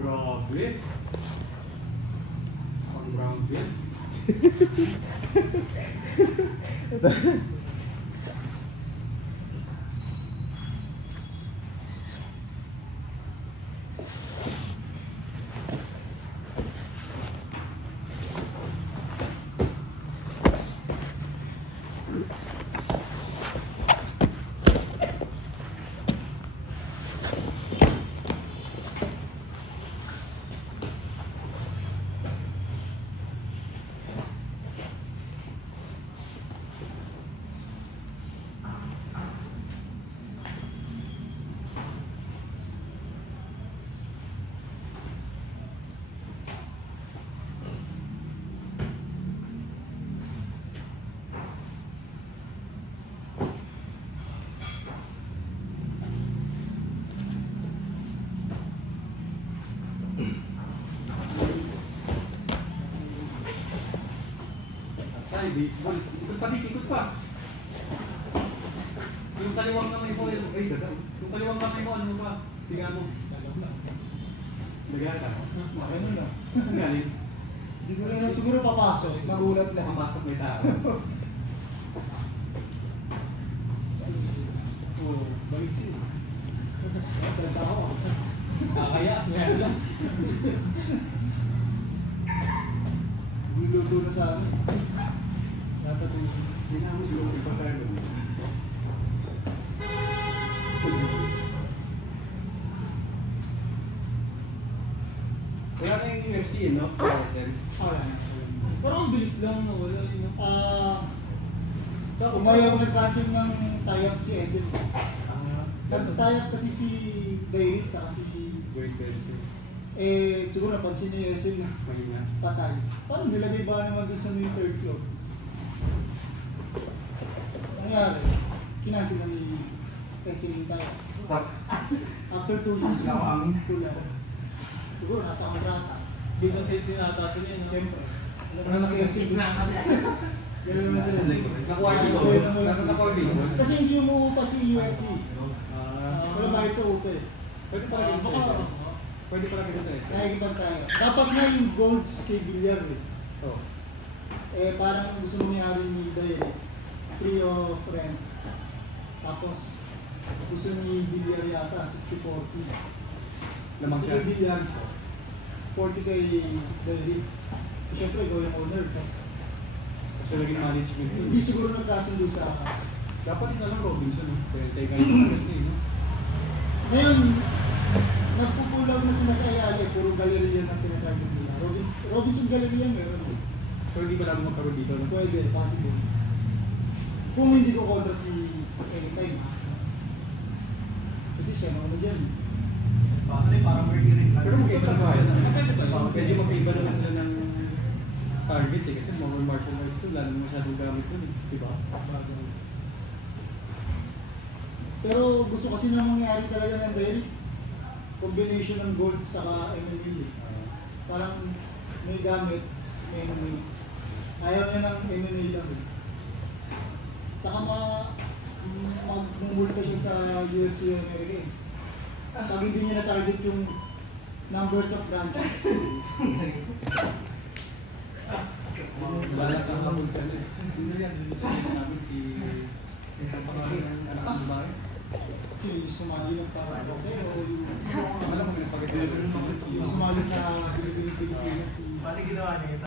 Grabe. Ang grabe. Ay, baseball. Ikot pa, ikot pa. Yung kaliwang kamay mo, ay, yung kaliwang kamay mo, ano mo ba? Tiga mo. Nagaya ka? Ano na? Saan galing? Siguro papasok. Nagulat lang. Papasok may tao. Oo, balik siya. Talata ako. Kaya, ngayon lang. Niluto na sa amin. Natatuloy. Hindi na mo siguro ipatalo. Wala na yung UFC, no? Sa SM. Wala. Parang ang bilis lang na wala yun. Umayaw nag-cancel ng tie-up si SM. Nag-tie-up kasi si David at si... Great Belter. Siguro napansin ni SM na Mahina. patay. Parang nilagay ba naman dun sa may third floor? Nangyari, kinancel na ni SM yung tie-up. After 2 years. Nakakangin. Siguro nasa kontrata. Bisa sa istinata sila yun. Siyempre. Ano na si SM na? Ganun naman sila. Nakuha dito. Nasa nakuha dito. Kasi hindi umuupa pa si UFC. Wala bahit sa upa eh. Pwede pala ganito sa SM. Pwede pala ganito sa SM. Nakikita tayo. Dapat nga yung golds kay Villar eh. Oo. Parang gusto mangyari ni David. Free of rent. Tapos gusto ni Villar yata 60-40. Lamang siya. 60 kay Villar. 40 kay David. Siyempre ikaw yung owner. Kasi naging management yun. Hindi siguro nagkasundo sa Dapat ito lang Robinson. Pwede kayo yung ngayon, nagpupulang na sila sa Ayala, puro galleria ng tinatarget nila. Robinson Galleria meron. So hindi ba namin magkaroon dito? No? Pwede, possible. Kung hindi ko kontra si anytime. Kasi siya naman dyan. Parang Mercury rin. Pero magkaiba ba yan? Magkaiba ba yun? Pwede magkaiba naman sila ng target eh. Kasi mga martial arts ko, lalo masyadong gamit yun eh. Diba? Pero gusto kasi na mangyari talaga ng dahil combination ng gold saka MMA. Parang may gamit, may MMA. Ayaw niya ng MMA lang eh. Saka magmumulta siya sa UFC America eh. Pag hindi niya na-target yung numbers of franchise. Balak ang habol sa ano eh. Hindi yan, namin si anak ng babae. Si sumali ng parang okay o yung Alam mo, may napagkakita sumali sa Pilipinas si... Pati ginawa niya